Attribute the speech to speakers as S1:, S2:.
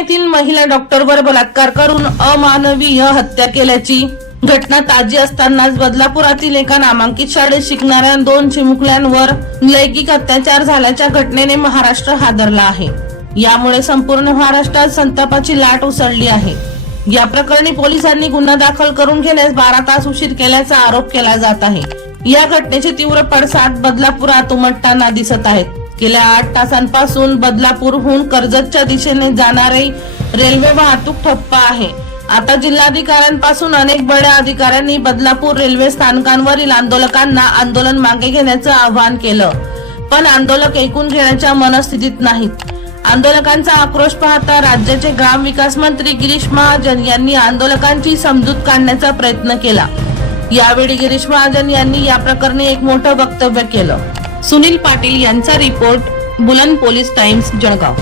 S1: येथील महिला डॉक्टरवर बलात्कार करून अमानवीय हत्या केल्याची घटना ताजी असतानाच बदलापुरातील एका नामांकित शाळेत शिकणाऱ्या दोन चिमुकल्यांवर लैंगिक अत्याचार झाल्याच्या घटनेने महाराष्ट्र हादरला आहे. यामुळे संपूर्ण महाराष्ट्रात संतापाची लाट उसळली आहे. या प्रकरणी पोलिसांनी गुन्हा दाखल करून घेण्यास बारा तास उशीर केल्याचा आरोप केला जात आहे. या घटनेचे तीव्र पडसाद बदलापुरात उमटताना दिसत आहेत. गेल्या आठ तासांपासून बदलापूरहून कर्जतच्या दिशेने जाणारे रेल्वे वाहतूक ठप्प आहे. आता जिल्हाधिकाऱ्यांपासून अनेक बड्या अधिकाऱ्यांनी बदलापूर रेल्वे स्थानकांवरील आंदोलकांना आंदोलन मागे घेण्याचं आवाहन केलं. पण आंदोलक ऐकून घेण्याच्या मनस्थितीत नाहीत. आंदोलकांचा आक्रोश पाहता राज्याचे ग्राम विकास मंत्री गिरीश महाजन यांनी आंदोलकांची समजूत काढण्याचा प्रयत्न केला. यावेळी गिरीश महाजन यांनी या प्रकरणी एक मोठं वक्तव्य केलं. सुनील पाटील यांचा रिपोर्ट बुलंद पोलीस टाइम्स जळगाव